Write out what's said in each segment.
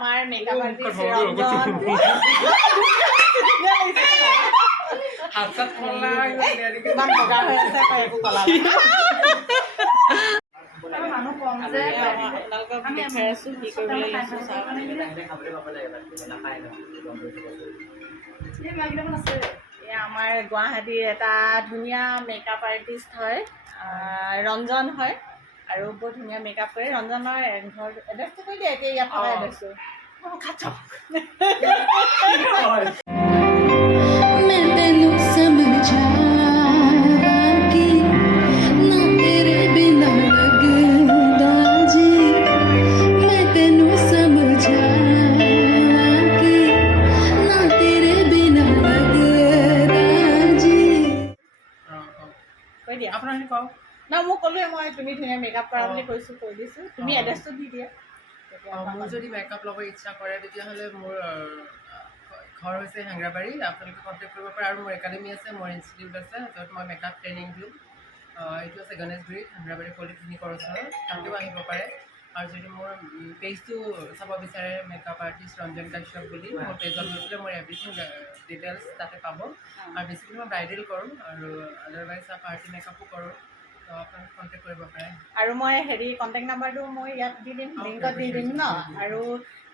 আমাৰ makeup artist Ranjan হাতত কলা ইমান বগা হৈ আছে আকৌ একো কলা মানুহ কম যে আপোনালোকক দেখাই আছো কি কৰিবলৈ লৈছো চাওক এয়া আমাৰ গুৱাহাটীৰ এটা ধুনীয়া মেকআপ আৰ্টিষ্ট হয় ৰঞ্জন হয় আৰু বহুত ধুনীয়া মেকআপ কৰে ৰঞ্জনৰ ঘৰ এড্ৰেছটো কৈ দিয়ে এতিয়া ইয়াত থকা এড্ৰেছটো কৈ দিয়া আপোনালোকে কওক না মোক ক'লোৱে মই তুমি ধুনীয়া মেকআপ কৰা বুলি কৈছোঁ কৈ দিছোঁ তুমি এড্ৰেছটো দি দিয়া মোৰ যদি মেকআপ ল'ব ইচ্ছা কৰে তেতিয়াহ'লে মোৰ ঘৰ হৈছে হেংৰাবাৰী আপোনালোকে কণ্টেক্ট কৰিব পাৰে আৰু মোৰ একাডেমি আছে মোৰ ইনষ্টিটিউট আছে য'ত মই মেকআপ ট্ৰেইনিং দিওঁ এইটো আছে গণেশগুৰিত হেংৰাবাৰী পলিক্লিনিকৰ ওচৰত তাতেও আহিব পাৰে আৰু যদি মোৰ পেজটো চাব বিচাৰে মেকআপ আৰ্টিষ্ট ৰঞ্জন কাশ্যপ বুলি মোৰ পেজত গৈছিলে মোৰ এভৰিথিং ডিটেইলছ তাতে পাব আৰু বেছিকৈ মই ব্ৰাইডেল কৰোঁ আৰু আদাৰৱাইজ পাৰ্টি মেকআপো কৰোঁ তো আপোনালোকে কণ্টেক্ট কৰিব পাৰে আৰু মই হেৰি কণ্টেক্ট নাম্বাৰটো মই ইয়াত দি দিম লিংকত দি দিম ন আৰু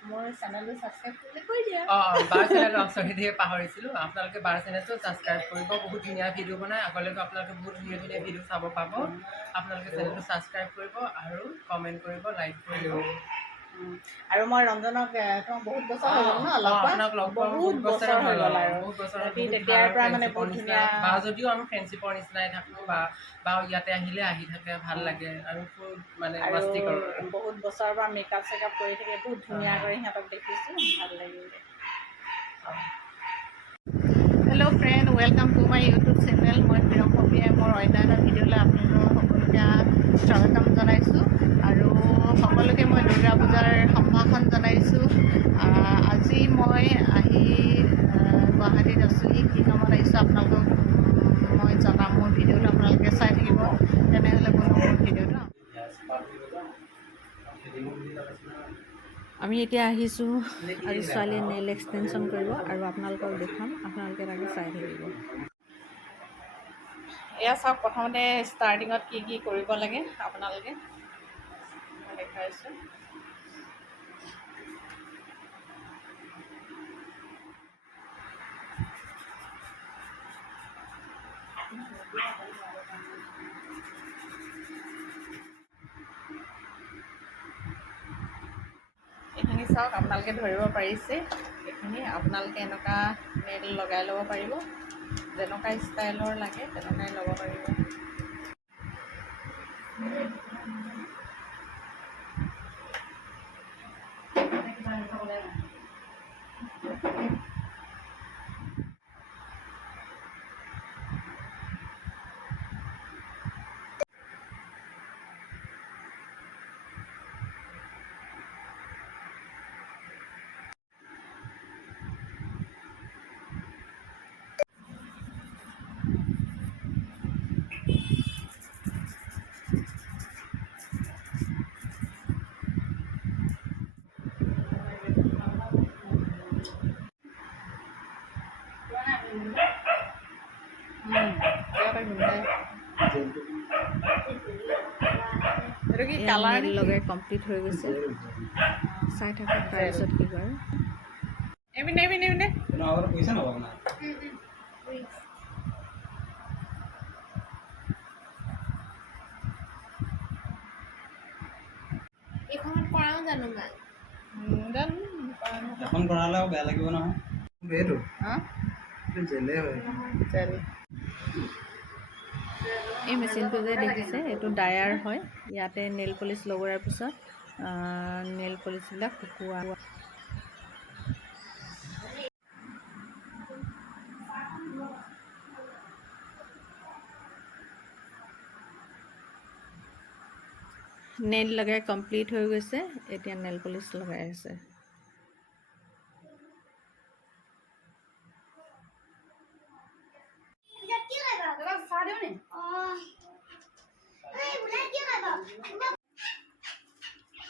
মোৰ চেনেলটো ছাবস্ক্ৰাইব কৰিলে কৰি দিয়া বাৰ চেনেলটো সঁচাকৈ দিয়ে পাহৰিছিলোঁ আপোনালোকে বাৰ চেনেলটো ছাবস্ক্ৰাইব কৰিব বহুত ধুনীয়া ভিডিঅ' বনায় আগলৈকে আপোনালোকে বহুত ধুনীয়া ধুনীয়া ভিডিঅ' চাব পাব আপোনালোকে চেনেলটো ছাবস্ক্ৰাইব কৰিব আৰু কমেণ্ট কৰিব লাইক কৰিব আৰু মই ৰঞ্জনক তোমাক বহুত বছৰ হৈ গ'ল ন লগ পোৱা বহুত বছৰ হৈ গ'ল আৰু তেতিয়াৰ পৰা মানে বহুত ধুনীয়া বা যদিও আমি ফ্ৰেণ্ডশ্বিপৰ নিচিনাই থাকোঁ বা ইয়াতে আহিলে আহি থাকে ভাল লাগে আৰু মানে মস্তি কৰোঁ বহুত বছৰৰ পৰা মেকআপ চেকআপ কৰি থাকে বহুত ধুনীয়া কৰি সিহঁতক দেখিছোঁ ভাল লাগিলে hello' friend welcome to my YouTube channel মই প্ৰিয়ম মোৰ অন্য এটা ভিডিঅ'লৈ আপোনালোকক সকলোকে স্বাগতম জনাইছোঁ আৰু সকলোকে মই দুৰ্গা পূজাৰ সম্ভাষণ জনাইছোঁ আজি মই আহি গুৱাহাটীত আছোঁহি কি কামত আহিছোঁ আপোনালোকক মই জনাম মোৰ ভিডিঅ'টো আপোনালোকে চাই থাকিব তেনেহ'লে বলক মোৰ ভিডিঅ'টো আমি এতিয়া আহিছোঁ আজি ছোৱালীয়ে নেইল এক্সটেনশ্যন কৰিব আৰু আপোনালোকক দেখুৱাম আপোনালোকে তাকে চাই থাকিব এয়া চাওক প্ৰথমতে ষ্টাৰ্টিঙত কি কি কৰিব লাগে আপোনালোকে মই দেখাইছোঁ এইখিনি চাওক আপোনালোকে ধৰিব পাৰিছে এইখিনি আপোনালোকে এনেকুৱা নেইল লগাই ল'ব পাৰিব যেনেকুৱা ষ্টাইলৰ লাগে তেনেকুৱাই ল'ব পাৰিব কালাৰ লগাই কমপ্লিট হৈ গৈছে চাই থাকক তাৰপিছত কি কৰে এইপিনে এইখনত কৰাও জানো মই এখন কৰালে বেয়া লাগিব নহয় এইটো জেলে হয় এই মেচিনটো যে দেখিছে এইটো ডায়াৰ হয় ইয়াতে নেইল পলিচ লগোৱাৰ পিছত নেইল পলিচবিলাক শুকুওৱা নেইল লগাই কমপ্লিট হৈ গৈছে এতিয়া নেইল পলিচ লগাই আছে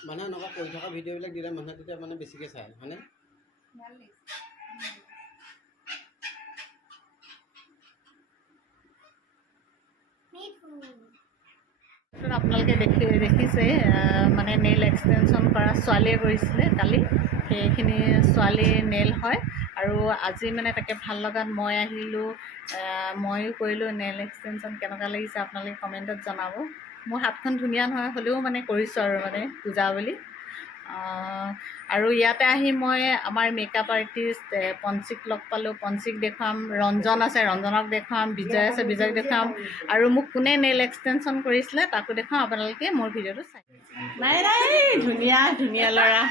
মানে এনেকুৱা কৰি থকা ভিডিঅ'বিলাক দিলে মানুহে তেতিয়া মানে বেছিকৈ চায় হয়নে? ভাল লাগিছে আপোনালোকে দেখিছে মানে নেইল এক্সটেনশ্যন কৰা ছোৱালীয়ে কৰিছিলে কালি, সেইখিনি ছোৱালী নেইল হয়। আৰু আজি মানে তাকে ভাল লগাত মই আহিলোঁ, ময়ো কৰিলোঁ নেইল এক্সটেনশ্যন। কেনেকুৱা লাগিছে আপোনালোকে কমেণ্টত জনাব। মোৰ হাতখন ধুনীয়া নহয় হ'লেও মানে কৰিছোঁ আৰু মানে পূজা বুলি। আৰু ইয়াতে আহি মই আমাৰ মেকআপ আৰ্টিষ্ট পঞ্চিক লগ পালোঁ। পঞ্চিক দেখুৱাম, ৰঞ্জন আছে ৰঞ্জনক দেখুৱাম, বিজয় আছে বিজয়ক দেখুৱাম, আৰু মোক কোনে নেইল এক্সটেনশ্যন কৰিছিলে তাকো দেখুৱাম। আপোনালোকে মোৰ ভিডিঅ'টো চাই নাই ধুনীয়া ধুনীয়া ল'ৰা।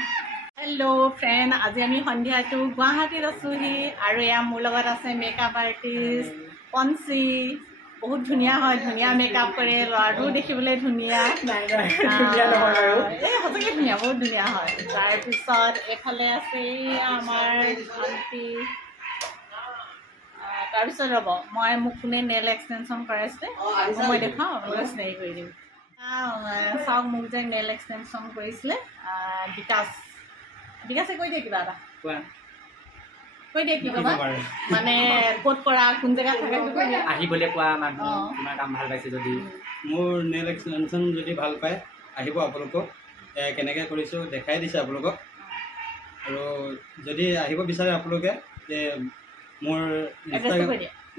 হেল্ল' ফ্ৰেণ্ড, আজি আমি সন্ধিয়াটো গুৱাহাটীত আছোঁহি আৰু এয়া মোৰ লগত আছে মেকআপ আৰ্টিষ্ট পঞ্চি। বহুত ধুনীয়া হয়, ধুনীয়া মেকআপ কৰে, ল'ৰাটোও দেখিবলৈ ধুনীয়া। এই সঁচাকৈ ধুনীয়া, বহুত ধুনীয়া হয়। তাৰপিছত এইফালে আছে আমাৰ আণ্টি। তাৰপিছত ৰ'ব, মোক কোনে নেইল এক্সটেনশ্যন কৰাইছিলে মই দেখুৱাওঁ, আপোনালোকে চিনাকি কৰি দিম। চাওক, মোক যে নেইল এক্সটেনশ্যন কৰিছিলে বিকাশে কৈ দিয়ে কিবা এটা কৈ দিয়ে, কি ক'বা মানে ক'ত কৰা, কোন জেগাত থাকে সেইটো কৈ দিয়ে। আহিবলৈ কোৱা মানুহ তোমাৰ কাম ভাল পাইছে যদি, মোৰ নেইল এক্সটেনশ্যন যদি ভাল পায় আহিব আপোনালোকক। কেনেকৈ কৰিছোঁ দেখাই দিছে আপোনালোকক। আৰু যদি আহিব বিচাৰে আপোনালোকে মোৰ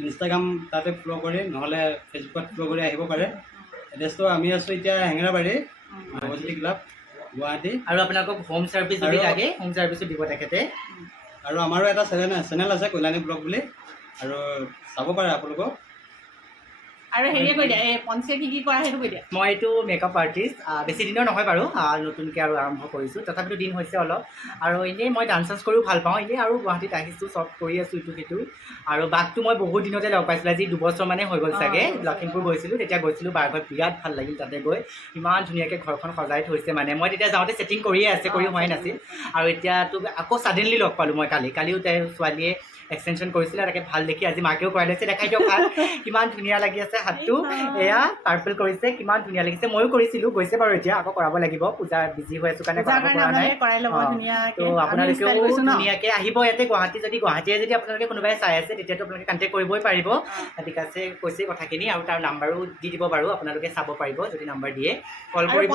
ইনষ্টাগ্ৰাম তাতে ফ'ল' কৰি, নহ'লে ফেচবুকত ফ'ল' কৰি আহিব পাৰে। এড্ৰেছটো আমি আছোঁ এতিয়া হেঙেৰাবাৰী ক্লাব গুৱাহাটী। আৰু আপোনালোকক হোম চাৰ্ভিছ যদি লাগে হোম চাৰ্ভিছো দিব তেখেতে। আৰু আমাৰো এটা চেনেল আছে কল্যাণী ব্লগ বুলি, আৰু চাব পাৰে আপোনালোকক। আৰু হেৰিয়ে কৈ দিয়া, এই পঞ্চে কি কৰা সেইটো কৈ দিয়া। মই এইটো মেকআপ আৰ্টিষ্ট, বেছি দিনৰ নহয় বাৰু, নতুনকৈ আৰু আৰম্ভ কৰিছোঁ, তথাপিতো দিন হৈছে অলপ। আৰু এনেই মই ডান্স চান্স কৰিও ভাল পাওঁ। এনেই আৰু গুৱাহাটীত আহিছোঁ, চব কৰি আছোঁ ইটো সিটো। আৰু বাঘটো মই বহুত দিনতে লগ পাইছিলোঁ, আজি 2 বছৰ মানে হৈ গ'ল চাগে। লখিমপুৰ গৈছিলোঁ, তেতিয়া গৈছিলোঁ বাৰ ঘৰত, বিৰাট ভাল লাগিল তাতে গৈ। ইমান ধুনীয়াকৈ ঘৰখন সজাই থৈছে, মানে মই তেতিয়া যাওঁতে ছেটিং কৰিয়ে আছে, কৰি হোৱাই নাছিল। আৰু এতিয়াতো আকৌ ছাডেনলি লগ পালোঁ মই কালিও তাই ছোৱালীয়ে এক্সটেনশ্যন কৰিছিলে, তাকে ভাল দেখি আজি মাকেও কৰাই লৈছে, দেখাই দিয়ক ভাল, কিমান ধুনীয়া লাগি আছে হাতটো। এয়া পাৰ্পল কৰিছে, কিমান ধুনীয়া লাগিছে। ময়ো কৰিছিলোঁ, গৈছে বাৰু, এতিয়া আকৌ কৰাব লাগিব। পূজা বিজি হৈ আছোঁ কাৰণে কৰাব পৰা নাই। তো আপোনালোকেও ধুনীয়াকৈ আহিব ইয়াতে গুৱাহাটী। গুৱাহাটীয়ে যদি আপোনালোকে কোনোবাই চাই আছে তেতিয়াতো আপোনালোকে কণ্টেক্ট কৰিবই পাৰিব। ঠিক আছে, কৈছে কথাখিনি, আৰু তাৰ নাম্বাৰো দি দিব বাৰু, আপোনালোকে চাব পাৰিব যদি নাম্বাৰ দিয়ে, কল কৰিব।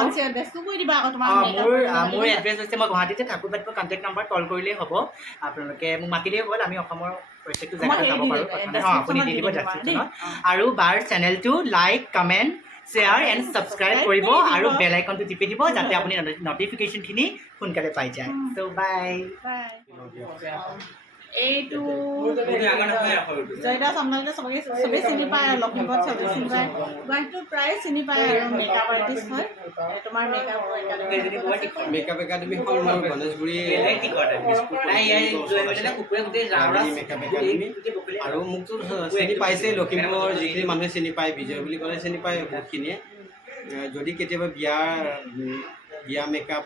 মোৰ এড্ৰেছ হৈছে, মই গুৱাহাটীতে থাকোঁ, বাট মোৰ কণ্টেক্ট নাম্বাৰ কল কৰিলেই হ'ব। আপোনালোকে মোক মাতিলেই হ'ল, আমি অসমৰ প্ৰত্যেকটো জেগাতে যাব পাৰোঁ। আপুনি দি দিব ডেছক্ৰিপশ্যনত। আৰু বাৰ চেনেলটো like, comment, share and subscribe কৰিব, আৰু বেল আইকনটো টিপি দিব যাতে আপুনি নটিফিকেশ্যনখিনি সোনকালে পাই যায়। চ' বাই। এইটো জয়দাস আপোনালোকে চবেই চিনি পায়, আৰু লখিমপুৰত চবেই চিনি পায়, গুৱাহাটীত প্ৰায় চিনি পায়। আৰু মেকআপ আৰ্টিষ্ট হয়। তোমাৰ মেকআপ একাডেমী হ'ল মোৰ গণেশগুৰি আৰু মোকতো চিনি পাইছে লখিমপুৰৰ যিখিনি মানুহে চিনি পায়, বিজয় বুলি ক'লে চিনি পায় বহুতখিনিয়ে। যদি কেতিয়াবা বিয়া মেকআপ,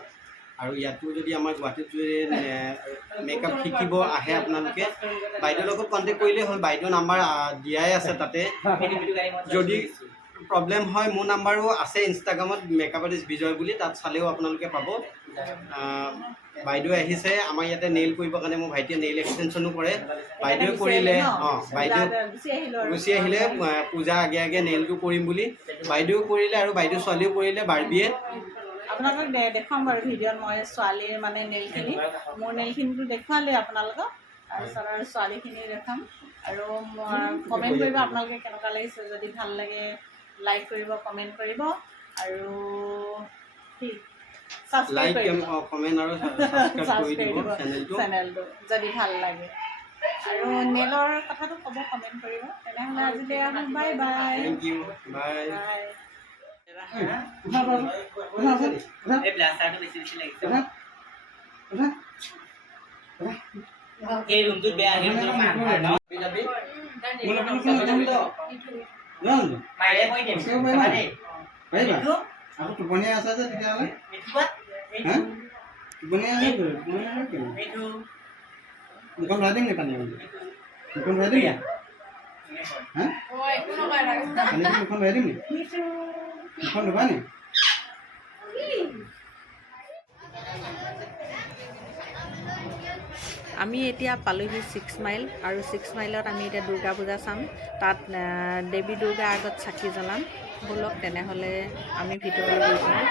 আৰু ইয়াতো যদি আমাৰ গুৱাহাটীত যদি মেকআপ শিকিব আহে আপোনালোকে, বাইদেউৰ লগত কণ্টেক্ট কৰিলেই হ'ল। বাইদেউৰ নাম্বাৰ দিয়াই আছে তাতে। যদি প্ৰব্লেম হয় মোৰ নাম্বাৰো আছে ইনষ্টাগ্ৰামত, মেকআপ আৰ্টিষ্ট বিজয় বুলি, তাত চালেও আপোনালোকে পাব। বাইদেউ আহিছে আমাৰ ইয়াতে নেইল কৰিবৰ কাৰণে। মোৰ ভাইটিয়ে নেইল এক্সটেনশ্যনো কৰে, বাইদেৱে কৰিলে। বাইদেউ গুচি আহিলে পূজা আগে আগে নেইলটো কৰিম বুলি, বাইদেউ কৰিলে, আৰু বাইদেউ ছোৱালীও কৰিলে বাৰ্বিয়ে। আপোনালোকক দেখুৱাম বাৰু ভিডিঅ'ত মই ছোৱালীৰ মানে নেইলখিনি। মোৰ নেইলখিনিতো দেখুৱালে আপোনালোকক, তাৰপিছত আৰু ছোৱালীখিনি দেখাম। আৰু কমেণ্ট কৰিব আপোনালোকে কেনেকুৱা লাগিছে। যদি ভাল লাগে লাইক কৰিব, কমেণ্ট কৰিব, আৰু ছাবস্ক্ৰাইব কৰিব চেনেলটো যদি ভাল লাগে। আৰু নেইলৰ কথাটো ক'ব, কমেণ্ট কৰিব। তেনেহ'লে আজিলৈ আহোঁ, bye bye. Thank U, bye bye. এই ব্লাষ্টাৰটো বেছি বেছি লাগিছে। এই ৰুমটোত বেয়া, এই ৰুমটোত মাৰিলে কৈ দিম। আকৌ টোপনি আছে যে, তেতিয়াহ'লে টোপনি আছে, মুখখন ভৰাই দিম নি পানী? মুখখন ভৰাই দিম নি? মুখখন ভৰাই দিম নি? মুখখন ধুবা নি? আমি এতিয়া পালোহি 6 মাইল আৰু 6 মাইলত আমি এতিয়া দুৰ্গা পূজা চাম। তাত দেৱী দুৰ্গা আগত চাকি জ্বলাম। ব'লক তেনেহ'লে আমি ভিতৰলৈ গৈ পাওঁ।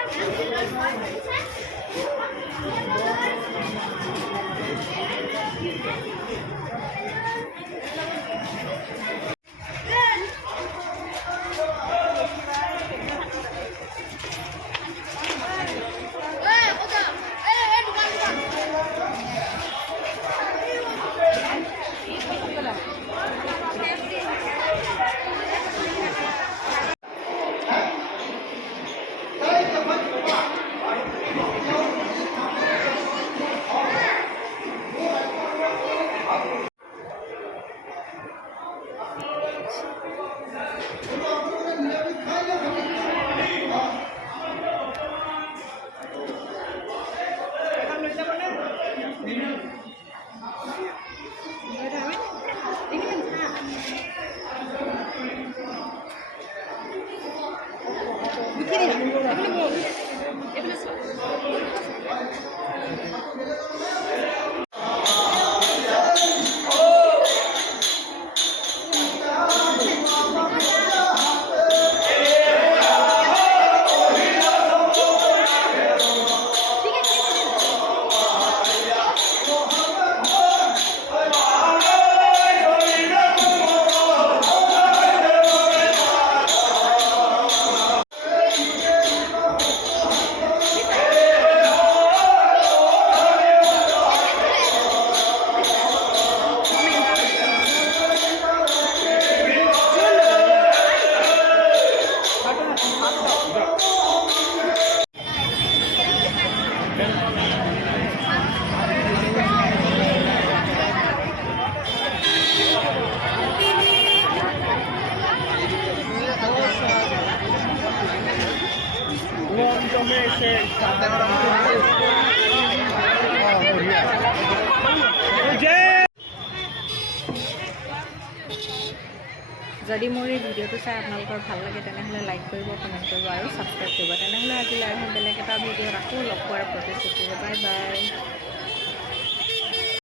যদি মোৰ এই ভিডিঅ'টো চাই আপোনালোকৰ ভাল লাগে তেনেহ'লে লাইক কৰিব, কমেণ্ট কৰিব আৰু ছাবস্ক্ৰাইব কৰিব। তেনেহ'লে আজিলৈ আমি বেলেগ এটা ভিডিঅ'ত আকৌ লগ পোৱাৰ প্ৰতিশ্ৰুতি। Bye bye.